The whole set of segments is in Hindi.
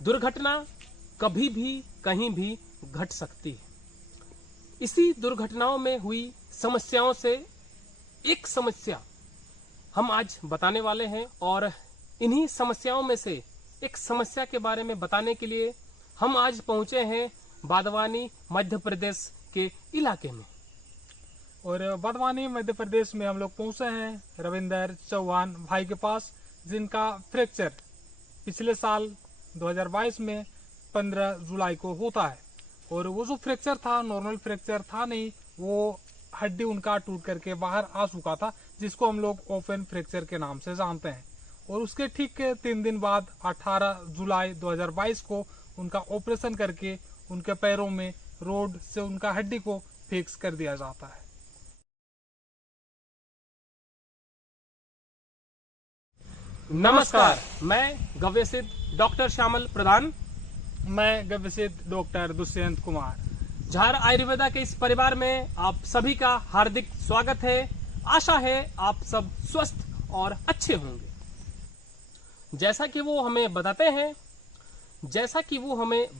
दुर्घटना कभी भी कहीं भी घट सकती है। इसी दुर्घटनाओं में हुई समस्याओं से एक समस्या हम आज बताने वाले हैं और इन्हीं समस्याओं में से एक समस्या के बारे में बताने के लिए हम आज पहुंचे हैं बादवानी मध्य प्रदेश के इलाके में। और बड़वानी मध्य प्रदेश में हम लोग पहुंचे हैं रविंदर चौहान भाई के पास, जिनका फ्रैक्चर पिछले साल 2022 में 15 जुलाई को होता है। और वो जो फ्रैक्चर था नॉर्मल फ्रैक्चर था नहीं, वो हड्डी उनका टूट करके बाहर आ चुका था, जिसको हम लोग ओपन फ्रैक्चर के नाम से जानते हैं। और उसके ठीक 3 दिन बाद 18 जुलाई 2022 को उनका ऑपरेशन करके उनके पैरों में रोड से उनका हड्डी को फिक्स कर दिया जाता है। नमस्कार, मैं गव्यसिद्ध डॉक्टर श्यामल प्रधान, मैं गव्यसिद्ध डॉक्टर दुष्यंत कुमार। झार आयुर्वेदा के इस परिवार में आप सभी का हार्दिक स्वागत है। आशा है आप सब स्वस्थ और अच्छे होंगे। जैसा कि वो हमें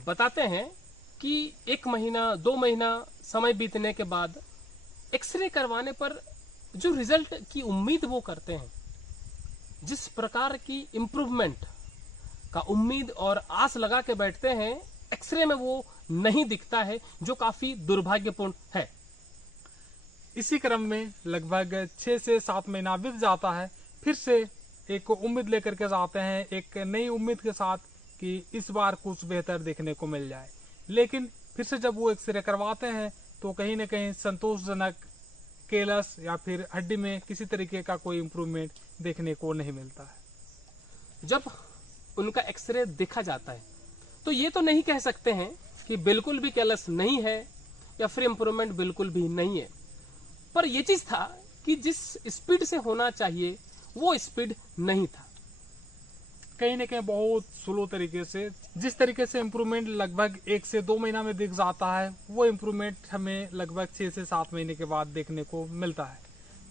बताते हैं कि 1 महीना 2 महीना समय बीतने के बाद एक्सरे करवाने पर जो रिजल्ट की उम्मीद वो करते हैं, जिस प्रकार की इम्प्रूवमेंट का उम्मीद और आस लगा के बैठते हैं, एक्सरे में वो नहीं दिखता है, जो काफी दुर्भाग्यपूर्ण है। इसी क्रम में लगभग 6 से 7 महीना बीत जाता है। फिर से एक उम्मीद लेकर के जाते हैं, एक नई उम्मीद के साथ कि इस बार कुछ बेहतर देखने को मिल जाए। लेकिन फिर से जब वो एक्सरे करवाते हैं तो कहीं न कहीं संतोषजनक केलस या फिर हड्डी में किसी तरीके का कोई इम्प्रूवमेंट देखने को नहीं मिलता है। जब उनका एक्सरे देखा जाता है तो ये तो नहीं कह सकते हैं कि बिल्कुल भी कैलस नहीं है या फिर इम्प्रूवमेंट बिल्कुल भी नहीं है, पर यह चीज था कि जिस स्पीड से होना चाहिए वो स्पीड नहीं था। कहीं न कहीं बहुत स्लो तरीके से, जिस तरीके से इम्प्रूवमेंट लगभग 1 से 2 महीना में दिख जाता है, वो इम्प्रूवमेंट हमें लगभग 6 से 7 महीने के बाद देखने को मिलता है।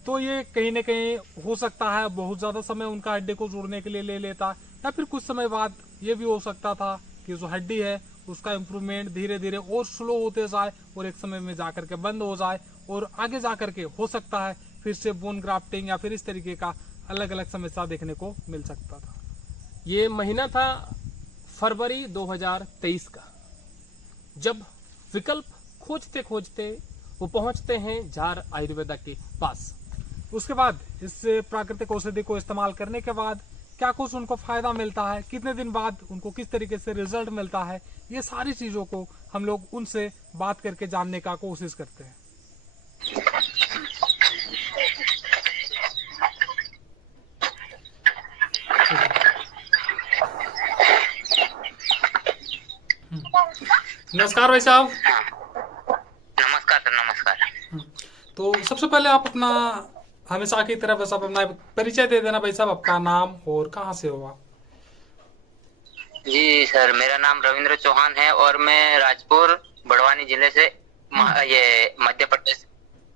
तो ये कहीं न कहीं हो सकता है बहुत ज़्यादा समय उनका हड्डी को जोड़ने के लिए ले लेता, या फिर कुछ समय बाद ये भी हो सकता था कि जो हड्डी है उसका इम्प्रूवमेंट धीरे धीरे और स्लो होते जाए और एक समय में जाकर के बंद हो जाए, और आगे जाकर के हो सकता है फिर से बोन ग्राफ्टिंग या फिर इस तरीके का अलग अलग समस्या देखने को मिल सकता था। ये महीना था फरवरी 2023 का, जब विकल्प खोजते खोजते वो पहुंचते हैं झार आयुर्वेदा के पास। उसके बाद इस प्राकृतिक औषधि को इस्तेमाल करने के बाद क्या कुछ उनको फायदा मिलता है, कितने दिन बाद उनको किस तरीके से रिजल्ट मिलता है, ये सारी चीजों को हम लोग उनसे बात करके जानने का कोशिश करते हैं। नमस्कार भाई साहब। नमस्कार सर, नमस्कार। तो सबसे पहले आप अपना हमेशा की तरह बस आप अपना परिचय दे देना भाई साहब, आपका नाम और कहाँ से हो आप। जी सर, मेरा नाम रविंद्र चौहान है और मैं राजपुर बड़वानी जिले से ये मध्य प्रदेश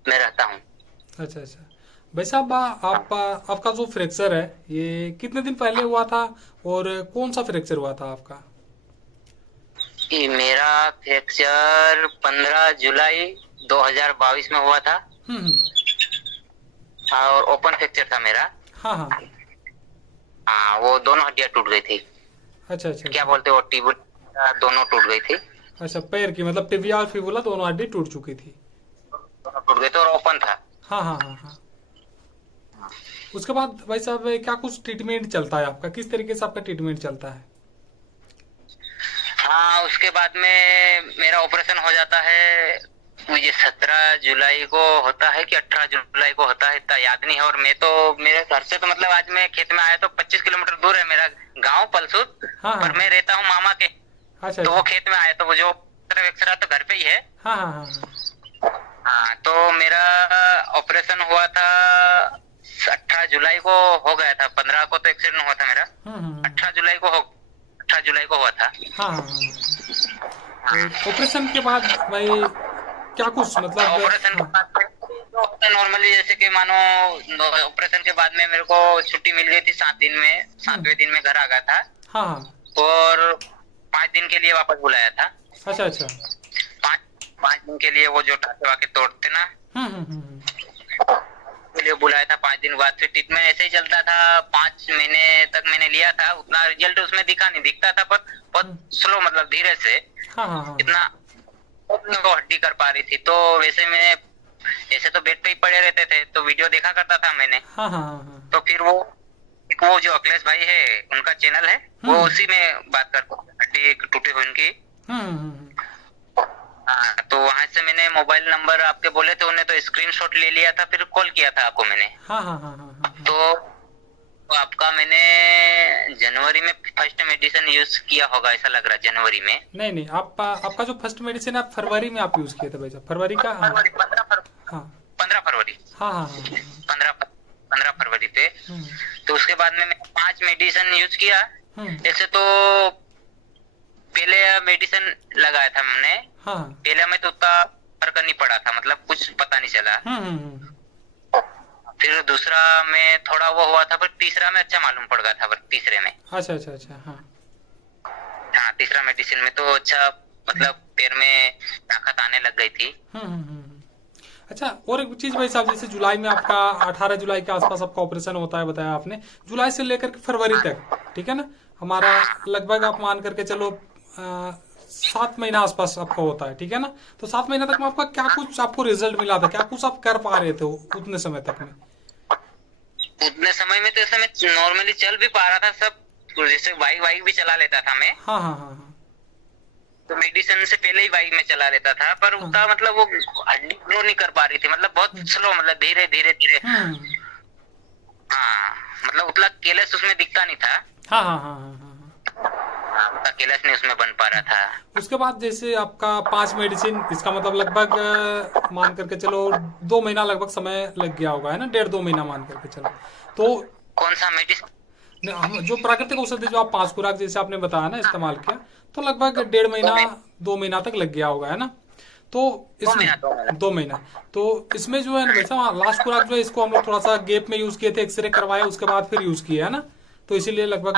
में रहता हूँ। अच्छा अच्छा भाई साहब, आपका जो फ्रैक्चर है ये कितने दिन पहले हुआ था और कौन सा फ्रैक्चर हुआ था आपका। ये मेरा फ्रैक्चर 15 जुलाई 2022 में हुआ था। और ओपन फ्रैक्चर था मेरा। हाँ हाँ हाँ, वो दोनों हड्डियां टूट गई थी। अच्छा अच्छा क्या बोलते हो, टिबिया दोनों टूट गई थी। अच्छा, पैर की मतलब टिबिया और फिबुला दोनों हड्डी टूट चुकी थी। दोनों टूट गई थी और ओपन था। हाँ हाँ हाँ हाँ। उसके बाद भाई साहब क्या कुछ ट्रीटमेंट चलता है आपका, किस तरीके से आपका ट्रीटमेंट चलता है। हाँ, उसके बाद में मेरा ऑपरेशन हो जाता है। मुझे 17 जुलाई को होता है कि 18 जुलाई को होता है, इतना याद नहीं है। और मैं तो मेरे घर से तो मतलब आज मैं खेत में आया तो 25 किलोमीटर दूर है मेरा गांव पलसूद। हाँ, पर मैं रहता हूँ मामा के। अच्छा तो वो खेत में आया, तो वो जो एक्सरा तो घर पे ही है। हाँ हाँ हाँ हाँ, तो मेरा ऑपरेशन हुआ था 18 जुलाई को हो गया था। 15 को तो एक्सीडेंट हुआ था मेरा। 18 जुलाई को हुआ था। हाँ हाँ। ऑपरेशन के बाद भाई क्या कुछ मतलब ऑपरेशन के बाद नॉर्मली जैसे कि मानो ऑपरेशन के बाद में मेरे को छुट्टी मिल गई थी 7 दिन में। 7वें दिन में घर आ गया था। हाँ और दिन के लिए वापस बुलाया था। अच्छा अच्छा। 5 दिन के लिए, वो जो टाके वाके तोड़ते ना, के लिए बुलाया था। 5 दिन बाद फिर ट्रीटमेंट ऐसे ही चलता था। 5 महीने तक मैंने लिया था, उतना रिजल्ट उसमें दिखता था, पर बहुत स्लो, मतलब धीरे से। इतना वो हड्डी कर पा रही थी। तो वैसे मैं ऐसे तो बेड पे ही पड़े रहते थे, तो वीडियो देखा करता था मैंने। तो फिर वो जो अखिलेश भाई है, उनका चैनल है, वो उसी में बात करता हूँ, हड्डी टूटी हुई उनकी। हाँ, तो वहाँ से मैंने मोबाइल नंबर आपके बोले थे, उन्हें तो स्क्रीनशॉट ले लिया था, फिर कॉल किया था आपको मैंने। तो आपका मैंने जनवरी में फर्स्ट मेडिसिन यूज किया होगा, ऐसा लग रहा है, जनवरी में। नहीं, आपका जो फर्स्ट मेडिसिन आप फरवरी में आप यूज किए थे भाई साहब, फरवरी का। 15 फरवरी। 15 फरवरी पे। तो उसके बाद में मैंने 5 मेडिसिन यूज किया। ऐसे तो पहले मेडिसिन लगाया था हमने, पहले में तो उतना फर्क नहीं पड़ा था, मतलब कुछ पता नहीं चला। फिर दूसरा में थोड़ा वो हुआ था, फिर तीसरा में अच्छा मालूम पड़ गया था, फिर तीसरे में। अच्छा। हाँ, तीसरा मेडिसिन में तो अच्छा, मतलब पैर में ताकत आने लग गई थी। अच्छा, और एक चीज भाई साहब, जैसे जुलाई में आपका 18 जुलाई के आसपास आपका ऑपरेशन होता है, बताया आपने। जुलाई से लेकर के फरवरी तक, ठीक है ना, हमारा लगभग आप मान करके चलो 7 महीना आसपास आपका होता है, ठीक है ना। तो 7 महीना तक में आपका क्या कुछ आपको रिजल्ट मिला था, क्या कुछ आप कर पा रहे थे उतने समय तक में? उतने समय में तो ऐसे मैं नॉर्मली चल भी पा रहा था सब, जैसे बाइक भी चला लेता था मैं। हाँ। तो मेडिसिन से पहले ही बाइक में चला लेता था, पर उतना मतलब वो हड्डी ग्रो नहीं कर पा रही थी, मतलब बहुत स्लो, मतलब धीरे धीरे। हाँ, मतलब उतना केयरलेस उसमें दिखता नहीं था। हाँ, केयरलेस नहीं उसमें बन पा रहा था। उसके बाद जैसे आपका 5 मेडिसिन, इसका मतलब लगभग मान करके चलो 2 महीना लगभग समय लग गया होगा, है ना, 1.5-2 महीना मान करके चलो। तो कौन सा मेडिसिन? हम जो प्राकृतिक औषधि जो आप 5 खुराक जैसे आपने बताया ना इस्तेमाल किया, तो लगभग 1.5 महीना 2 महीना तक लग गया होगा, है ना। तो इसमें 2 महीना, तो इसमें जो है ना वैसा लास्ट खुराक जो है, इसको हम लोग थोड़ा सा गैप में यूज किए थे, एक्सरे करवाया, उसके बाद फिर यूज किया, है ना। तो इसीलिए लगभग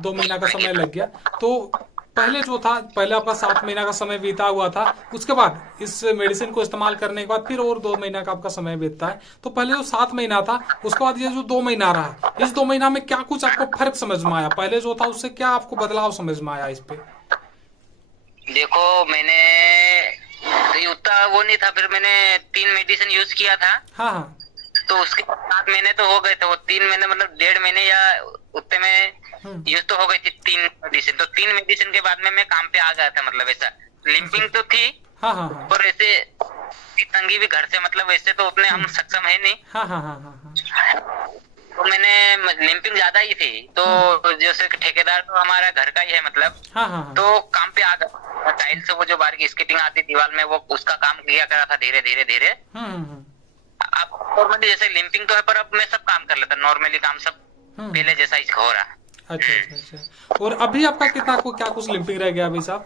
2 महीना का समय लग गया। तो पहले जो था, पहले आपका 7 महीना का समय बीता हुआ था, उसके बाद इस मेडिसिन को इस्तेमाल करने के बाद फिर और 2 महीना का आपका समय बीतता है। तो पहले जो 7 महीना था, उसके बाद ये जो 2 महीना रहा, इस 2 महीना में क्या कुछ आपको फर्क समझ में आया, पहले जो था उससे क्या आपको बदलाव समझ में आया इस पे? देखो, मैंने उतना वो नहीं था, फिर मैंने 3 मेडिसिन यूज किया था। हाँ। तो उसके 7 महीने तो हो गए थे, वो 3 महीने मतलब 1.5 महीने या उतने में यूज तो हो गई थी 3 मेडिसिन। तो 3 मेडिसिन के बाद में मैं काम पे आ गया था, मतलब ऐसा लिंपिंग तो थी। हाँ। पर ऐसे तंगी भी घर से, मतलब वैसे तो उतने हम सक्षम है नहीं। हाँ। तो मैंने लिंपिंग ज्यादा ही थी, तो जैसे ठेकेदार तो हमारा घर का ही है, मतलब। हाँ। तो काम पे आ गया, टाइल से वो जो बारीक स्केटिंग आती दीवार में, वो उसका काम किया करा था धीरे धीरे। अब नॉर्मली जैसे लिंपिंग तो है, पर अब मैं सब काम कर लेता, नॉर्मली काम सब पहले जैसा ही हो रहा। अच्छा। और अभी आपका कितना को क्या कुछ लिंपिंग रह गया अभी साहब?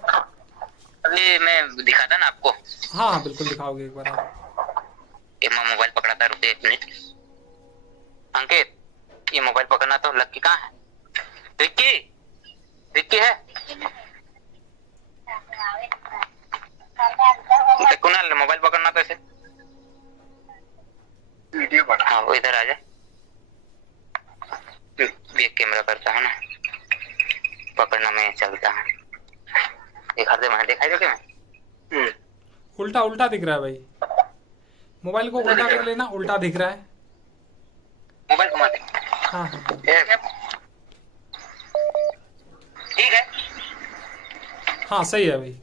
अभी मैं दिखाता ना आपको। हाँ, बिल्कुल दिखाओगे एक बार आप। ये मैं मोबाइल पकड़ा था, रुके 1 मिनट। अंकित, ये मोबाइल पकड़ना तो लक्की कहाँ है? विक्की है? कुणाल, मोबाइल पकड़ना तो ऐसे वीडियो बना। हाँ, वो इधर आ जा, बैक कैमरा करता है ना, पकड़ना मैं चलता है। दिखा दे, मैं दिखाई दे क्या? मैं उल्टा दिख रहा है भाई, मोबाइल को उल्टा कर लेना, उल्टा दिख रहा है। मोबाइल घुमा दे। हाँ। ठीक है। हाँ, सही है भाई।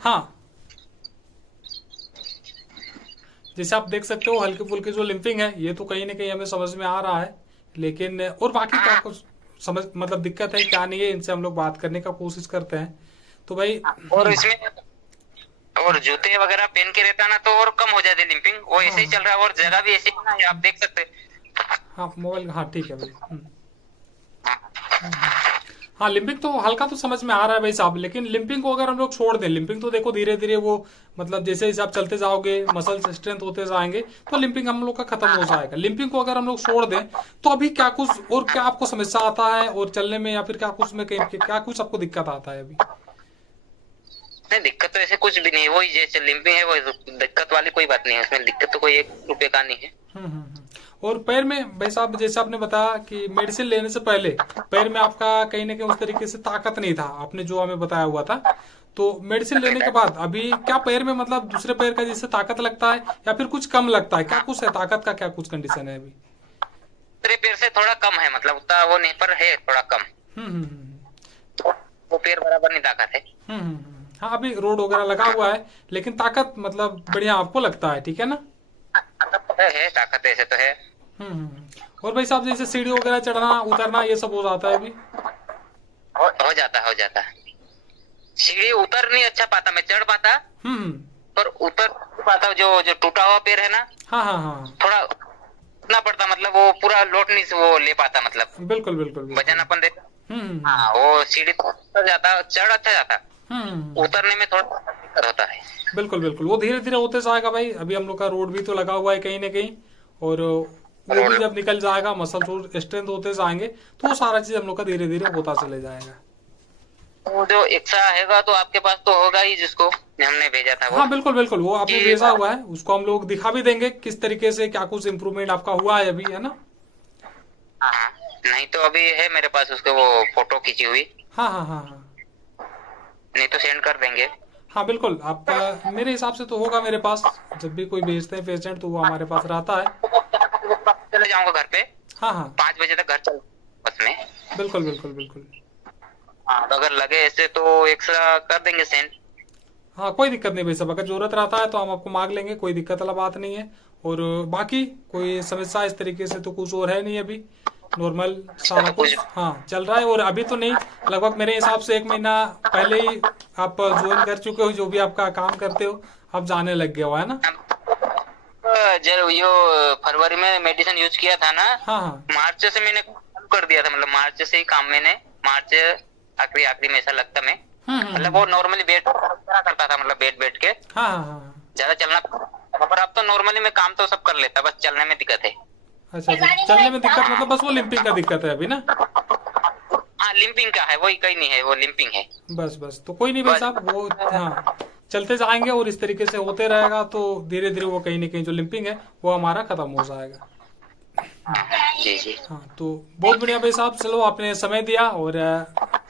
हाँ, जैसे आप देख सकते हो हल्की फुल्की जो लिंपिंग है, ये तो कहीं ना कहीं हमें समझ में आ रहा है, लेकिन और बाकी क्या कुछ समझ, मतलब दिक्कत है क्या नहीं है, इनसे हम लोग बात करने का कोशिश करते हैं। तो भाई, और इसमें और जूते वगैरह पहन के रहता ना, तो और कम हो जाती लिंपिंग। वो ऐसे ही चल रहा है, और जगह भी ऐसी है ना, आप देख सकते हैं। हाँ, मोबाइल, हाँ ठीक है भाई। हाँ, लिंपिंग तो हल्का तो समझ में आ रहा है भाई साहब, लेकिन लिंपिंग को अगर हम लोग छोड़ दें, लिंपिंग तो देखो धीरे धीरे वो मतलब जैसे जैसे आप चलते जाओगे मसल्स स्ट्रेंथ होते जाएंगे तो लिंपिंग हम लोग का खत्म हो जाएगा। लिंपिंग को अगर हम लोग छोड़ दें तो अभी क्या कुछ और क्या आपको समस्या आता है और चलने में, या फिर क्या कुछ में क्या कुछ आपको दिक्कत आता है अभी? नहीं, दिक्कत तो ऐसे कुछ भी नहीं है, वही जैसे लिंपिंग है वो दिक्कत वाली कोई बात नहीं है, उसमें दिक्कत तो कोई 1 रुपए का नहीं है। और पैर में भाई साहब जैसे आपने बताया कि मेडिसिन लेने से पहले पैर में आपका कहीं ना कहीं उस तरीके से ताकत नहीं था, आपने जो हमें बताया हुआ था, तो मेडिसिन लेने के बाद अभी क्या पैर में मतलब दूसरे पैर का जैसे ताकत लगता है या फिर कुछ कम लगता है, क्या कुछ है ताकत का, क्या कुछ कंडीशन है अभी? दूसरे पैर से थोड़ा कम है, मतलब उतना वो नहीं पर है थोड़ा कम। वो पैर बराबर नहीं ताकत है। हाँ, अभी रोड वगैरह लगा हुआ है लेकिन ताकत मतलब बढ़िया आपको लगता है, ठीक है ना? है ताकत ऐसे तो है। और भाई साहब जैसे सीढ़ी वगैरह चढ़ना उतरना ये सब हो जाता है अभी? हो जाता है। सीढ़ी उतर नहीं अच्छा पाता, मैं चढ़ पाता पर उतर नहीं पाता। जो टूटा हुआ पैर है ना, हाँ, थोड़ा उठना पड़ता, मतलब वो पूरा लोट नहीं वो ले पाता, मतलब बिल्कुल वजन अपन देता। हाँ, वो सीढ़ी तो उतर जाता, चढ़ अच्छा जाता, उतरने में थोड़ा दिक्कत होता है। बिल्कुल वो धीरे धीरे होते जाएगा भाई। अभी हम लोग का रोड भी तो लगा हुआ है कहीं ना कहीं, और वो भी जब निकल जाएगा मसल और स्ट्रेंथ होते जाएंगे तो वो सारा चीज हम लोग का धीरे धीरे होता चले जाएगा। वो जो एक्स्ट्रा आएगा तो आपके पास तो होगा ही, जिसको हमने भेजा था वो। हाँ बिल्कुल वो आपने भेजा हुआ है, उसको हम लोग दिखा भी देंगे किस तरीके से क्या कुछ इम्प्रूवमेंट आपका हुआ है अभी, है ना? हाँ, नहीं तो अभी है मेरे पास उसके वो फोटो खींची हुई। हाँ, नहीं तो सेंड कर देंगे। हाँ बिल्कुल, आप मेरे हिसाब से तो होगा मेरे पास, जब भी कोई भेजते हैं पेशेंट तो वो हमारे पास रहता है। चले जाऊंगा घर पे। हाँ 5 बजे तक घर चल बस में। बिल्कुल। हाँ, तो अगर लगे ऐसे तो एक्स्ट्रा कर देंगे सेंड। हाँ, कोई दिक्कत नहीं भाई साहब, अगर जरूरत रहता है तो हम आपको मांग लेंगे, कोई दिक्कत वाला बात नहीं है। और बाकी कोई समस्या इस तरीके से तो कुछ और है नहीं अभी, नॉर्मल सारा कुछ हाँ चल रहा है। और अभी तो नहीं, लगभग मेरे हिसाब से 1 महीना पहले ही आप ज्वाइन कर चुके हो, जो भी आपका काम करते हो आप जाने लग गया हो, है ना? जब यो फरवरी में मेडिसिन यूज किया था ना, हाँ मार्च से मैंने चालू कर दिया था, मतलब मार्च से ही काम मैंने, मार्च आखिरी में ऐसा लगता मैं, मतलब वो नॉर्मली बेड करता था, मतलब बैठ के हाँ ज्यादा चलना, पर अब तो नॉर्मली मैं काम तो सब कर लेता, बस चलने में दिक्कत है। अच्छा, चलने में दिक्कत मतलब बस वो लिंपिंग का दिक्कत है अभी ना? हाँ, लिंपिंग का है, वही कहीं नहीं है, वो लिंपिंग है बस तो कोई नहीं भाई साहब, वो हाँ चलते जाएंगे और इस तरीके से होते रहेगा तो धीरे धीरे वो कहीं ना कहीं जो लिंपिंग है वो हमारा खत्म हो जाएगा। जी। हाँ, तो बहुत बढ़िया भाई साहब, चलो आपने समय दिया, और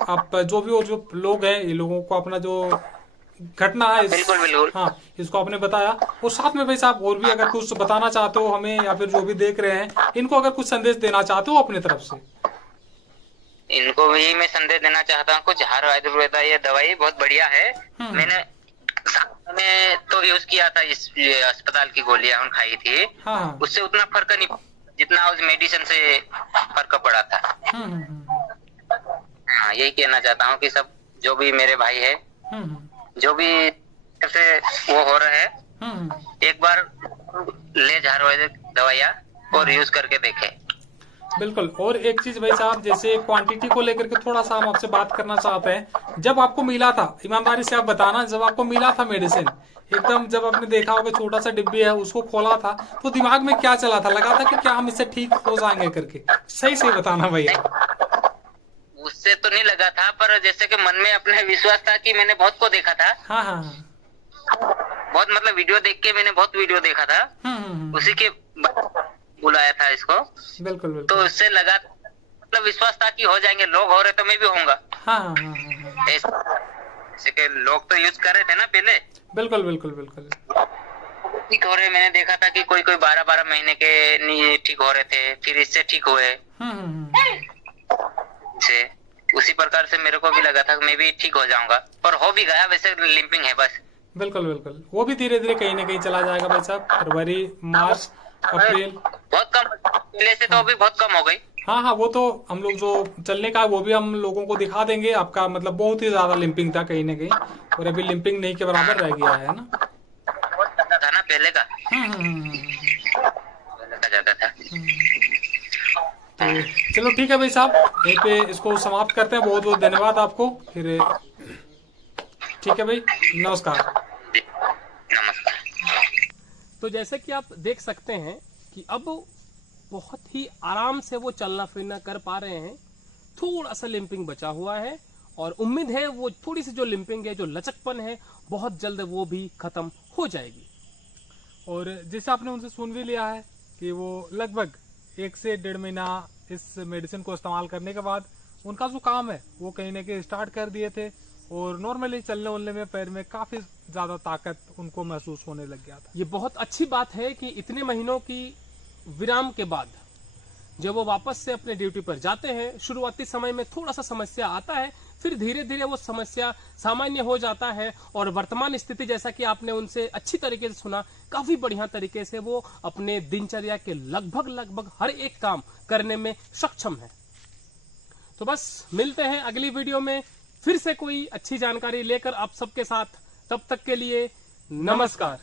आप जो भी और जो लोग हैं ये लोगों को अपना जो घटना है बिल्कुल हाँ इसको आपने बताया। और साथ में भाई साहब और भी अगर कुछ बताना चाहते हो हमें, या फिर जो भी देख रहे हैं इनको अगर कुछ संदेश देना चाहते हो अपने तरफ से? इनको भी मैं संदेश देना चाहता हूँ, कुछ झार आयुर्वेदा ये दवाई बहुत बढ़िया है। मैंने तो यूज किया था, इस अस्पताल की गोलियां खाई थी, उससे उतना फर्क नहीं जितना उस मेडिसिन से फर्क पड़ा था। हाँ, यही कहना चाहता हूँ कि सब जो भी मेरे भाई है, जो भी से वो हो रहा है, एक बार ले झार दवाइयाँ और यूज करके देखे। बिल्कुल। और एक चीज भाई साहब, जैसे क्वांटिटी को लेकर के थोड़ा सा हम आपसे बात करना चाहते हैं। जब आपको मिला था, ईमानदारी से आप बताना, जब आपको मिला था मेडिसिन, एकदम जब आपने देखा होगा छोटा सा डिब्बी है उसको खोला था, तो दिमाग में क्या चला था? लगा था कि क्या हम इससे ठीक हो जाएंगे करके? सही बताना भैया। उससे तो नहीं लगा था, पर जैसे कि मन में अपने विश्वास था कि मैंने बहुत को देखा था। हाँ बहुत, मतलब वीडियो देख के मैंने बहुत वीडियो देखा था, उसी के बुलाया था इसको। बिल्कुल। तो उससे लगा, मतलब विश्वास था कि हो जाएंगे, लोग हो रहे तो मैं भी होऊंगा। ऐसे के लोग तो यूज कर रहे थे ना पहले। बिल्कुल। ठीक हो रहे, मैंने देखा था कि कोई 12-12 महीने के नहीं ठीक हो रहे थे, फिर इससे ठीक हुए। उसी प्रकार से मेरे को भी लगा था कि मैं भी ठीक हो जाऊंगा, और हो भी गया। वैसे लिंपिंग है बस। बिल्कुल। वो भी धीरे धीरे कहीं ना कहीं चला जाएगा भाई साहब। फरवरी, मार्च, अप्रैल बहुत कम, पहले से तो अभी बहुत कम हो गई। हाँ, वो तो हम लोग जो चलने का वो भी हम लोगों को दिखा देंगे। आपका मतलब बहुत ही ज्यादा लिंपिंग था कहीं ना कहीं, और अभी लिंपिंग नहीं के बराबर रह गया है ना? बहुत ज्यादा था ना पहले का। पहले का ज्यादा था। तो चलो ठीक है भाई साहब, यहीं पे इसको समाप्त करते हैं। बहुत बहुत धन्यवाद आपको। फिर ठीक है भाई, नमस्कार। नमस्कार। तो जैसे कि आप देख सकते हैं कि अब बहुत ही आराम से वो चलना फिरना कर पा रहे हैं। थोड़ा सा लिंपिंग बचा हुआ है और उम्मीद है वो थोड़ी सी जो लिंपिंग है, जो लचकपन है, बहुत जल्द वो भी खत्म हो जाएगी। और जैसे आपने उनसे सुन भी लिया है कि वो लगभग 1 से 1.5 महीना इस मेडिसिन को इस्तेमाल करने के बाद उनका जो काम है वो कहीं ना कहीं स्टार्ट कर दिए थे और नॉर्मली चलने उलने में पैर में काफी ज्यादा ताकत उनको महसूस होने लग गया था। ये बहुत अच्छी बात है कि इतने महीनों की विराम के बाद जब वो वापस से अपने ड्यूटी पर जाते हैं, शुरुआती समय में थोड़ा सा समस्या आता है, फिर धीरे धीरे वो समस्या सामान्य हो जाता है और वर्तमान स्थिति, जैसा कि आपने उनसे अच्छी तरीके से सुना, काफी बढ़िया तरीके से वो अपने दिनचर्या के लगभग हर एक काम करने में सक्षम है। तो बस मिलते हैं अगली वीडियो में फिर से कोई अच्छी जानकारी लेकर आप सबके साथ। तब तक के लिए नमस्कार।